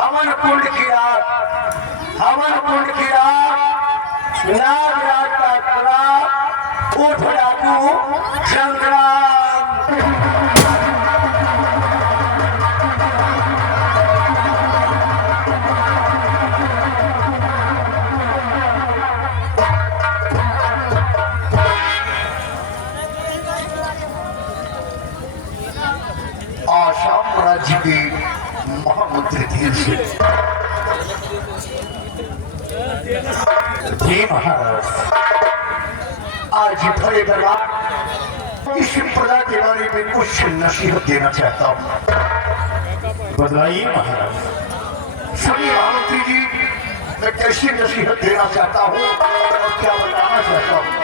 हवन कुंड की रात, हवन कुंड की रात, नाग रात का खराब उठ डाकू संग्राम। आसाम राज्य के महामंत्री धीर से जी महाराज, आज भरे दरबार इस प्रजा के बारे में कुछ नसीहत देना चाहता हूँ। बताइए महाराज। सुनिए महामंत्री जी, मैं कैसी नसीहत देना चाहता हूँ और क्या बताना चाहता हूँ।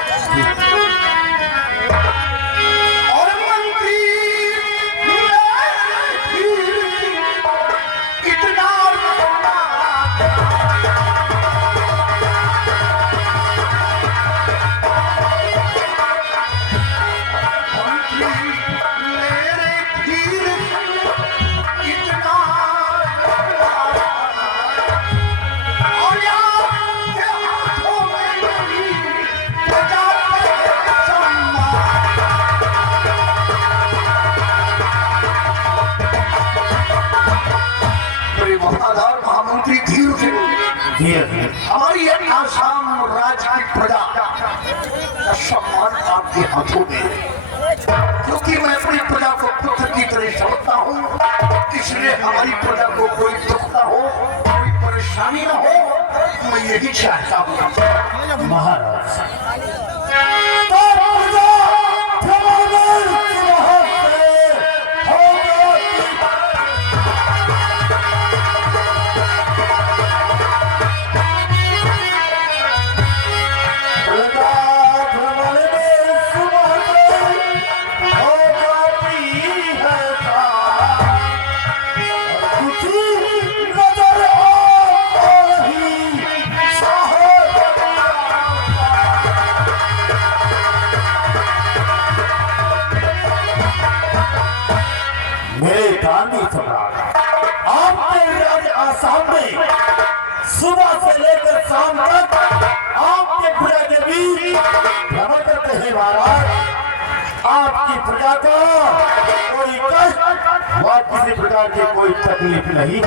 महामंत्री धीर सिंह, हमारी आसाम राज्य की प्रजा का सम्मान आपके हाथों में है, क्योंकि मैं अपनी प्रजा को पुत्र की तरह समझता हूँ। इसलिए हमारी प्रजा को कोई दुख न हो, कोई परेशानी न हो, मैं यही चाहता हूँ महाराज। आसाम में सुबह से लेकर शाम तक आपके प्रजा के बीच भ्रमण करते हैं महाराज। आपकी प्रजा को कोई कष्ट व किसी प्रकार की कोई तकलीफ नहीं।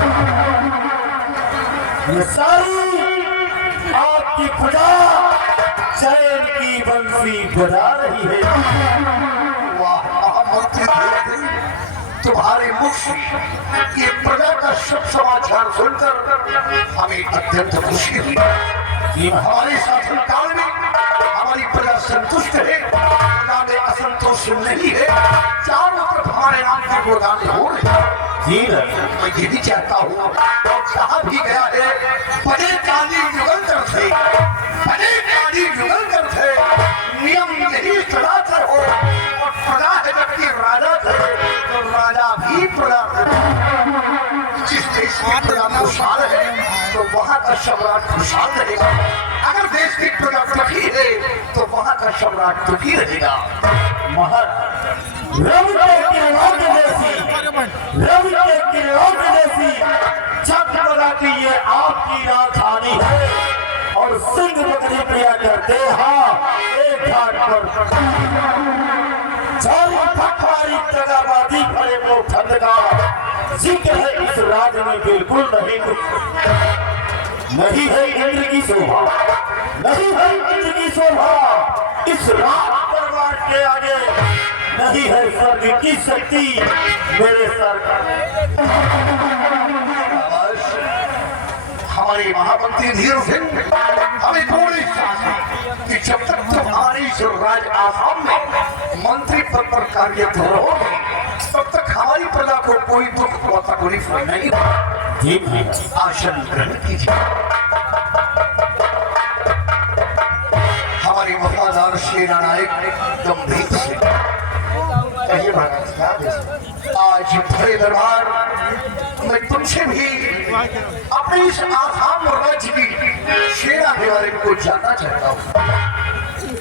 ये सारी आपकी प्रजा चैन की बंसी बजा रही है। तुम्हारे मुख से ये प्रजा का सब समाचार सुनकर हमें अत्यंत खुशी हुई। हमारे शासन काल में हमारी प्रजा संतुष्ट है, प्रजा में असंतोष नहीं है। चारों तरफ हमारे नाम के गुणगान हो रहे हैं। मैं ये भी चाहता हूँ, कहा भी गया है, बड़े काली युगल कर थे, बड़े काली युगल कर थे, नियम यही सदाचार हो और प्रजा है जबकि राजा थे तो राजा भी प्रजा जिस देश की प्रजा खुशहाल है तो वहाँ का सम्राट खुशहाल रहेगा। अगर देश की प्रजा दुखी है तो वहाँ का सम्राट दुखी रहेगा। रवि के किरणों जैसी चकमका की ये आपकी राजधानी है और सिंह बकरी प्रिया करते एक घाट पर भरे को ठंड का जिक्र है इस राज्य में बिल्कुल नहीं है इंद्र की शोभा, नहीं है इंद्र की शोभा इस राज दरबार के आगे, नहीं है स्वर्ग की शक्ति मेरे सर। हमारे महामंत्री धीर सिंह हमें पूरी कि जब तक तुम्हारी राज आसाम में मंत्री पद पर कार्यरत रहोगे तब तक हमारी प्रजा को कोई दुख व तकलीफ नहीं होगी। आसन ग्रहण कीजिए। हमारे वफादार सेना नायक गंभीर से कहिए आज भरे दरबार मैं तुमसे भी अपने इस आसाम राज्य की सेना के बारे में कुछ जानना चाहता हूँ।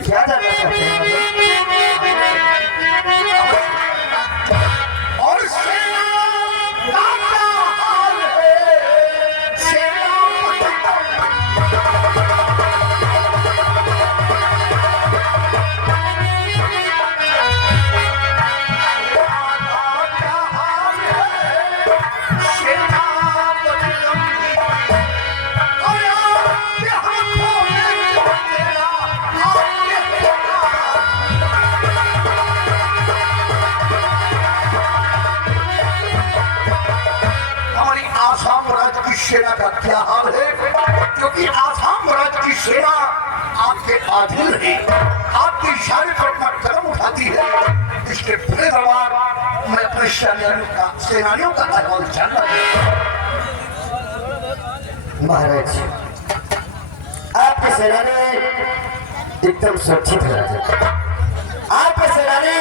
क्या जानना चाहते हैं? और सेना का क्या हाल है? सेना का क्या हाल है, क्योंकि आसाम राज्य की सेना आपके अधीन है, आपके इशारे पर अपना कदम उठाती है। इसके बड़े दरबार मैं अपने सेनानियों का अहवाल जानना चाहता हूं। महाराज, आपके सेनानी एकदम सुरक्षित है राजन। आपके सेनानी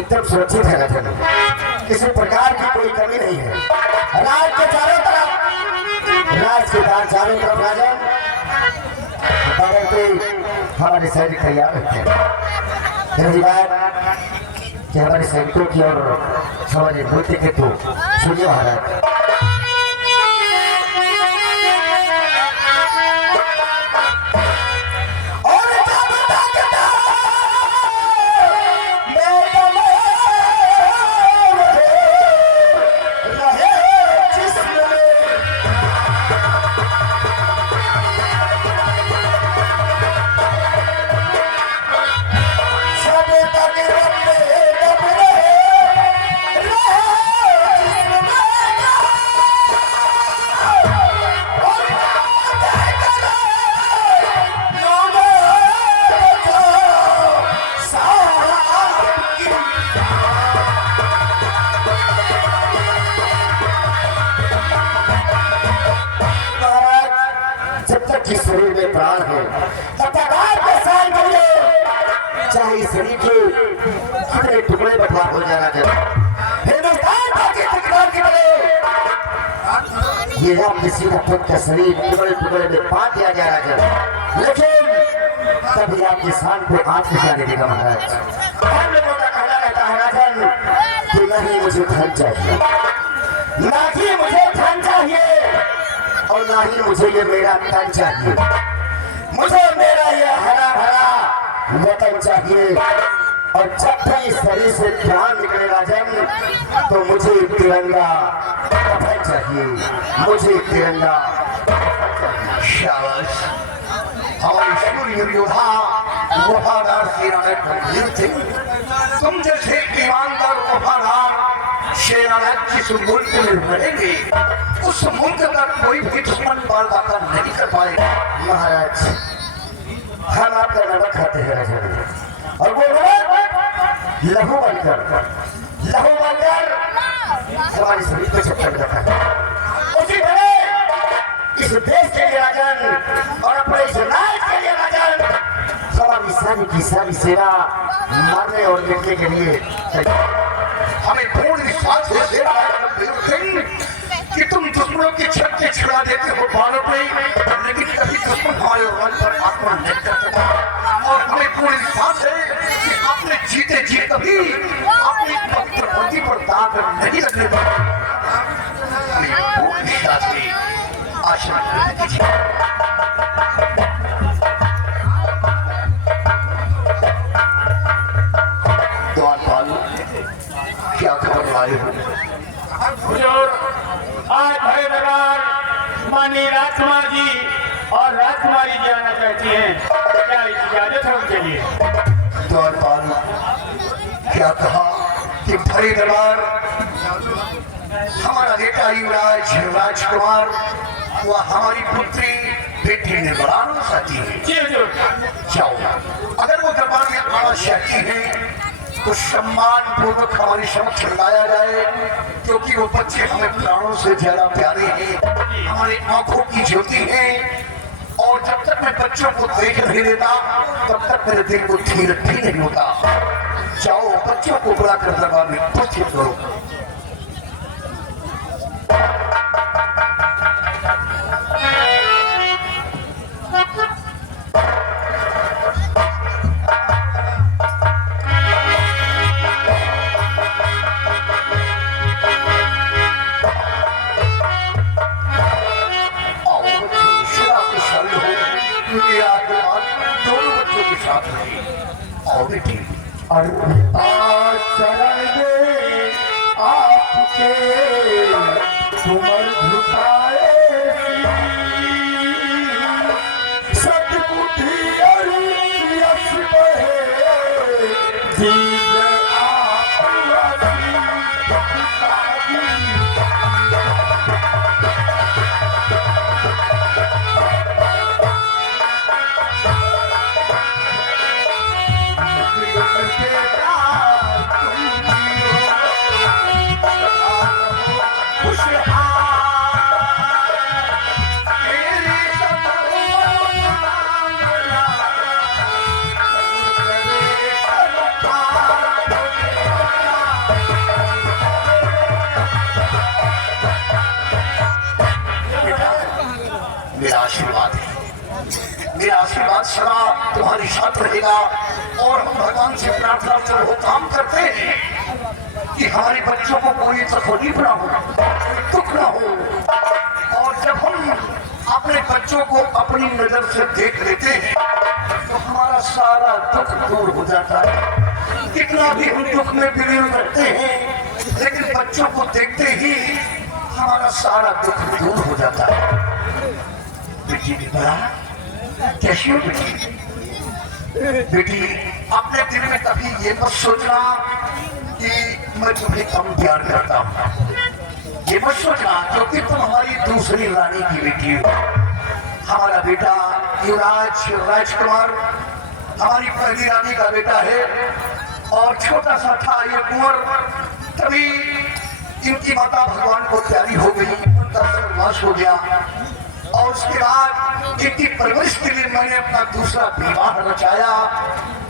एकदम सुरक्षित है राजन। किसी प्रकार की कोई कमी नहीं है। राज के चारों तरफ राजन हमारे सैनिक तैयार हैं। मेरी बात कि हमारे सैनिकों की और हमारे नृत्य के तो सुनिए महाराज। शरीर में प्राण है, चाहे शरीर के कितने टुकड़े बंटवार हो जाना चाहिए। हिंदुस्तान पाकिस्तान की बने ये आप किसी का शरीर टुकड़े टुकड़े में बांट दिया जा रहा है, लेकिन तभी आपकी शान को आज भी जाने देगा महाराज। हम लोगों का कहना रहता है राजन कि नहीं मुझे धन चाहिए, ना ही मुझे धन चाहिए और ना ही मुझे ये मेरा तन चाहिए। मुझे मेरा ये हरा भरा वतन चाहिए और जब भी शरीर से प्राण निकले राजन तो मुझे तिरंगा कफन चाहिए, मुझे तिरंगा। शाबाश, हमारे शूर योद्धा वफादार सेनानायक थे। तुम जैसे ईमानदार वफादार सेनानायक जिस मुल्क में रहेंगे उस मुल्क का कोई भी दुश्मन बर्दाश्त नहीं कर पाएगा। महाराज, हम आपका नमक खाते हैं राजन, और वो नमक लहू बनकर हमारे शरीर पे चक्कर रखा है। उसी तरह इस देश के लिए राजन और अपने इस राज के लिए राजन हमारी सारी सेना मारने और मिटने के लिए हमें पूर्ण विश्वास है कि तुम दुश्मनों की छक्के छुड़ा देते हो बालों पे, लेकिन कभी दुश्मन हमारे रन पर आक्रमण नहीं कर सकता। और हमें पूर्ण विश्वास है कि अपने जीते जी कभी अपनी पवित्र पति पर दाग नहीं लगने देगा। हमें पूर्ण विश्वास है। आशीर्वाद कीजिए। द्वारपाल, क्या खबर लाए हो? आज भरे दरबार माननीय राजकुमार जी और राजकुमारी जी आना चाहती हैं, क्या इजाजत है उनके लिए? द्वारपाल, क्या कहा कि भरे दरबार हमारा बेटा युवराज राजकुमार व हमारी पुत्री बेटी निर्मला आना चाहती है। जी हुजूर। जाओ, अगर वो दरबार में आना चाहती है तो सम्मान पूर्वक हमारी समक्ष लाया जाए, क्योंकि वो बच्चे हमें प्राणों से ज्यादा प्यारे हैं, हमारी आंखों की ज्योति है। और जब तक मैं बच्चों को देख नहीं देता तब तक मेरे दिल को धीर भी नहीं होता। जाओ, बच्चों को बुलाकर दरबार में उपस्थित करो। दोनों बच्चों के साथ रहे और बेटी आज शरण दे आपके तुमर झुकाए सतपुठी यश बहे जीव आप मेरा आशीर्वाद है, मेरा आशीर्वाद सदा तुम्हारे साथ रहेगा। और हम भगवान से प्रार्थना से वो काम करते हैं कि हमारे बच्चों को कोई तकलीफ ना हो, दुख ना हो। और जब हम अपने बच्चों को अपनी नजर से देख लेते हैं तो हमारा सारा दुख दूर हो जाता है। कितना भी हम दुख में विलीन रहते हैं, लेकिन बच्चों को देखते ही हमारा सारा दुख दूर हो जाता है। बेटी बड़ा कैसी हो बेटी? बेटी अपने दिल में कभी ये मत सोचना कि मैं तुम्हें कम प्यार करता हूँ, ये मत सोचना, क्योंकि तुम हमारी दूसरी रानी की बेटी हो। हमारा बेटा युवराज राजकुमार हमारी पहली रानी का बेटा है, और छोटा सा था ये कुंवर, तभी इनकी माता भगवान को प्यारी हो गई, उनका सर्वनाश हो गया। और उसके बाद इनकी परवरिश के लिए मैंने अपना दूसरा विवाह रचाया,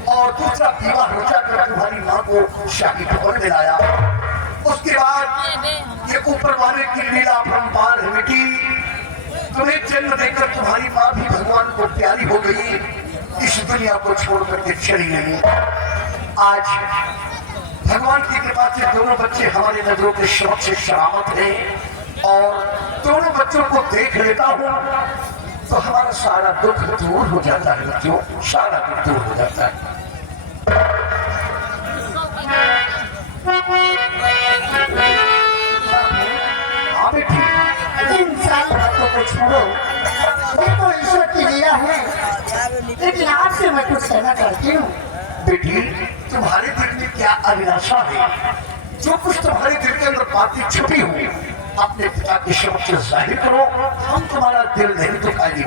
और दूसरा विवाह रचा कर तुम्हारी माँ को शाही भवन में लाया। उसके बाद ये ऊपर वाले की लीला अपरंपार है बेटी, तुम्हें जन्म देकर तुम्हारी माँ भी भगवान को प्यारी हो गई, इस दुनिया को छोड़कर के चली गई। आज भगवान की कृपा से दोनों बच्चे हमारी नजरों के समक्ष सलामत हैं, और दोनों बच्चों को देख लेता हूँ तो हमारा सारा दुख दूर हो जाता है बच्चों, सारा दुख दूर हो जाता है। हाँ बेटी, इन सारी बातों को छोड़ो, ये तो ईश्वर की लीला है, लेकिन आपसे मैं कुछ कहना चाहती हूँ। बेटी तुम्हारे दिल में क्या अभिलाषा है? जो कुछ तुम्हारे दिल के अंदर बातें छुपी हुई अपने पिता के समक्ष जाहिर करो, हम तुम्हारा दिल नहीं दुखाएंगे।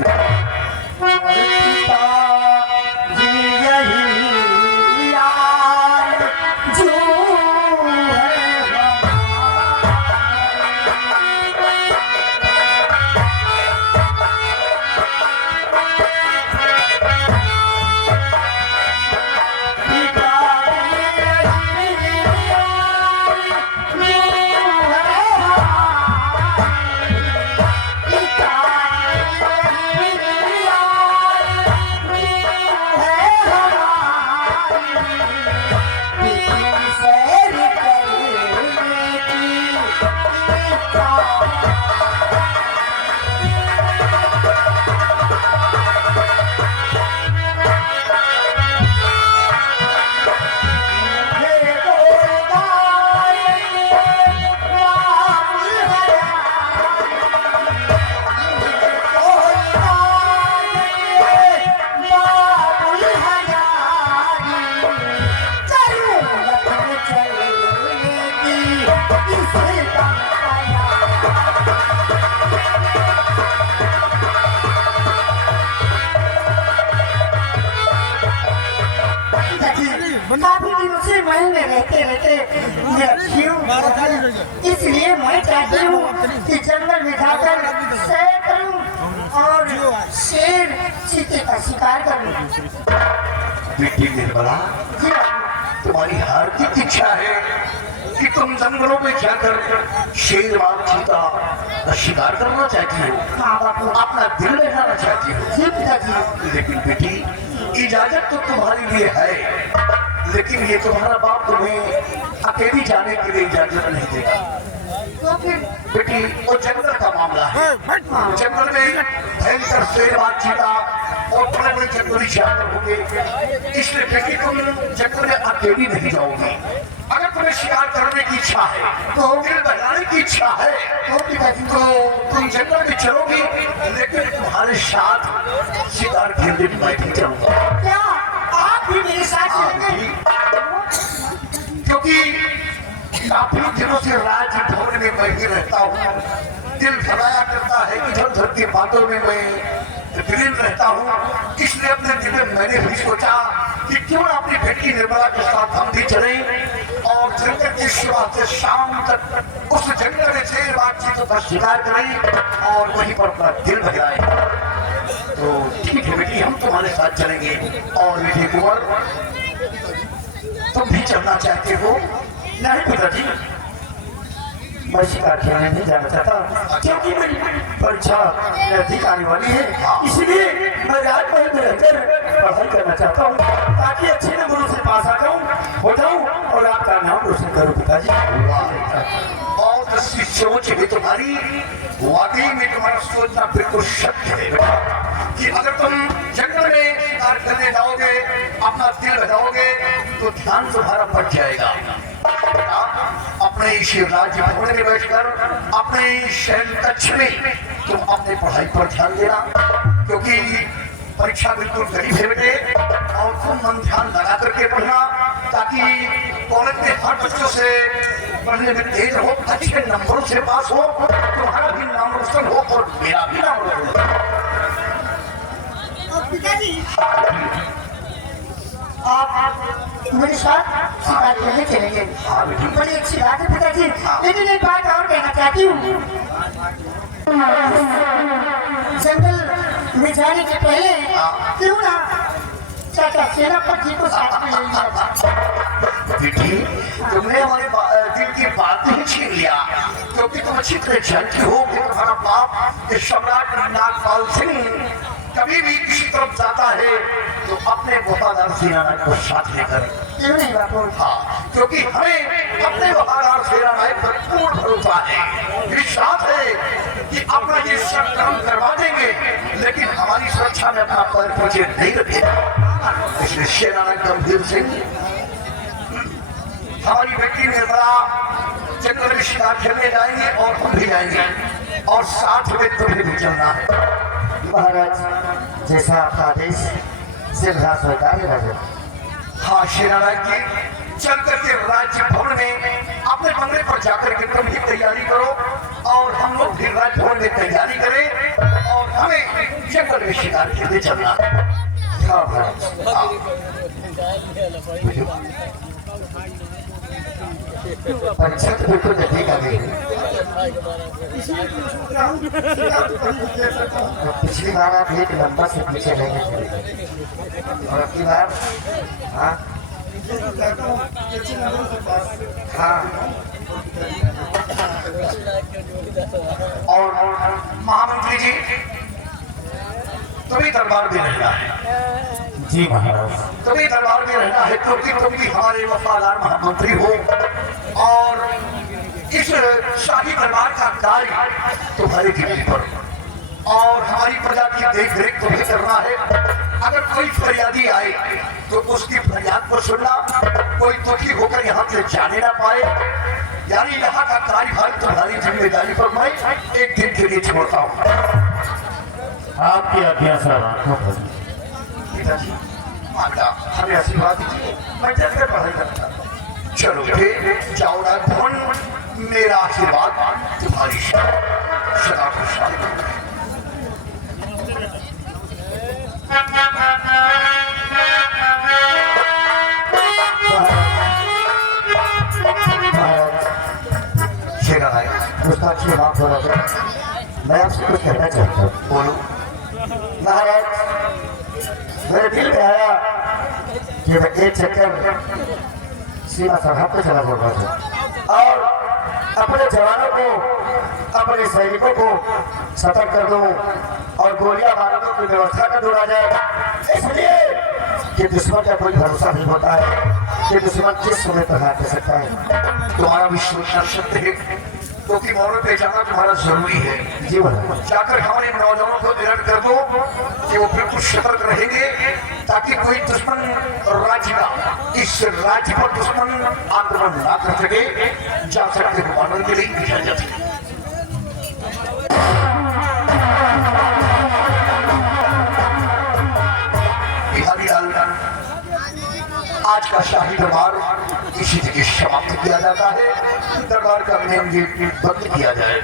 काफी दिनों से महल में रहते रहते इसलिए मैं चाहती हूँ कि जंगल में जाकर सैर करूँ और शेर चीते का शिकार करूँ। बेटी निर्मला, तुम्हारी हार्दिक इच्छा है कि तुम जंगलों में जाकर शेर वाग चीता का शिकार करना चाहती हो, हाँ बापू, अपना दिल बहलाना चाहती हो। जी पिताजी। लेकिन बेटी इजाजत तो तुम्हारे लिए है, लेकिन ये तुम्हारा बाप तुम्हें अकेली जाने के लिए इजाजत नहीं देगा। तो फिर बेटी वो जंगल का मामला है, जंगल में भयंकर शेर वाग चीता और बड़े बड़े जंगली जानवर होंगे, इसलिए बेटी तुम जंगल में अकेली नहीं जाओगी। अगर तुम्हें शिकार करने की इच्छा है, तो दिल बहलाने की इच्छा है, तो तुम जंगल में चलोगी, लेकिन तुम्हारे साथ शिकार खेलने में मैं भी चलूंगा। क्या आप भी मेरे साथ चलेंगे? क्योंकि काफी दिनों से राज भवन में मैं ही रहता हूँ, दिल घबराया करता है, इधर उधर के बातों में मैं विलीन रहता हूँ। इसलिए अपने दिल में मैंने भी सोचा कि क्यों ना अपनी बेटी निर्मला के साथ हम भी चलें और जंगल की सुबह से शाम तक उस जंगल में शेर वाग चीतों का शिकार करें और वहीं पर अपना दिल बहलाएं। तो ठीक है बेटी, हम तुम्हारे साथ चलेंगे। और बेटी कुंवर, तुम भी चलना चाहते हो? नहीं पिताजी, मैं शिकार खेलने नहीं जाना चाहता, क्योंकि मेरी परीक्षा नजदीक आने वाली है, इसलिए मैं राजमहल में रहकर पढ़ाई करना चाहता हूँ ताकि अच्छे नंबरों से पास हो जाऊँ और आपका नाम रोशन करूँ पिताजी। बहुत अच्छी सोच है तुम्हारी, वाकई में तुम्हारा सोचना बिल्कुल सत्य है बेटा कि अगर तुम जंगल में शिकार करने जाओगे, अपना दिल लगाओगे तो ध्यान तुम्हारा बढ़ जाएगा। अपने इस राज्य भवन में बैठकर अपने शयन कक्ष में तुम अपने पढ़ाई पर ध्यान देना, क्योंकि परीक्षा बिल्कुल करीब है बेटे, और तुम मन ध्यान लगा करके पढ़ना ताकि कॉलेज में हर बच्चों से पढ़ने में तेज हो, अच्छे नंबरों से पास हो, तुम्हारा भी नाम रोशन हो और मेरा भी नाम रोशन हो। पिताजी आप मेरे साथ शिकार करने चलेंगे, बड़ी अच्छी बात है पिताजी, लेकिन एक बात और कहना चाहती हूँ, जंगल में जाने के पहले क्यों ना चाचा सेनापति को साथ में ले लिया। बेटी तुमने हमारे दिल की बात नहीं छीन लिया, क्योंकि तुम अच्छी तरह जानती हो कि तुम्हारा बाप सम्राट नागपाल सिंह कभी भी किसी तरफ जाता है तो अपने वफादार सेनानायक को साथ लेकर। क्यों नहीं बापू? हाँ, क्योंकि हमें अपने वफादार सेनानायक पर पूर्ण भरोसा है, विश्वास है कि अपना ये सब काम करवा देंगे, लेकिन हमारी सुरक्षा में अपना पैर पीछे नहीं रखेगा। इसलिए सेनानायक गंभीर सिंह हमारी बेटी निर्मला जंगल में शिकार खेलने जाएंगे और हम भी जाएंगे, और साथ में तुम्हें भी चलना है। महाराज जैसा आपका आदेश शीघ्र स्वीकार है राजा। हाँ सेनानायक जी, चल करके राज्य भवन में अपने बंगले पर जाकर के तुम भी तैयारी करो और हम लोग भी राज्य भवन में तैयारी करें और हमें जंगल में शिकार खेलने चलना। हाँ महाराज, परीक्षा तो बिल्कुल नजदीक आ गई है। पिछली बार आप एक नंबर से पीछे रह गए थे और अगली बार हाँ हाँ और महामंत्री जी तुम्हें दरबार में रहना है। जी महाराज। तुम्हें दरबार में रहना है क्योंकि तुम भी हमारे वफादार महामंत्री हो और इस शाही दरबार का कार्य तुम्हारे गिरने पर और हमारी प्रजा की देख रेख तुम्हें करना है। अगर कोई फरियादी आए तो उसकी फरियाद को सुनना, कोई दुखी होकर यहाँ से जाने ना पाए, यानी यहाँ का कार्यभार तुम्हारी जिम्मेदारी पर मैं एक दिन के लिए छोड़ता हूँ। आपकी आज्ञा सर। पिताजी माता हमें आशीर्वाद दीजिए, मैं जल्द पढ़ाई करता हूँ। चलो बेटे जाओ राजभवन, मेरा आशीर्वाद तुम्हारी सदा खुशहाल हो। उसका अच्छी बात हो रहा है, मैं आपसे कुछ कहना चाहता हूँ। बोलो महाराज, मेरे दिल में आया कि मैं एक चक्कर सीमा सरहद पे चला जाऊंगा और अपने जवानों को, अपने सैनिकों को सतर्क कर दूं और गोलियां मारने की व्यवस्था कर दूं राजा। इसलिए कि दुश्मन का कोई भरोसा नहीं होता है कि दुश्मन किस समय पर हाथ दे सकता है। तुम्हारा विश्वास सत्य है, क्योंकि मोड़ पे जाना तुम्हारा जरूरी है। जी महाराज। जाकर हमारे नौजवानों को अलर्ट कर दो कि वो बिल्कुल सतर्क रहेंगे ताकि कोई दुश्मन राज्य का इस राज्य पर दुश्मन आक्रमण ना कर सके। जा सकते कमांडर के लिए इजाजत है। बिहारी लाल, आज का शाही दरबार इसी जगह समाप्त किया जाता है। दरबार का मेन गेट बंद किया जाए।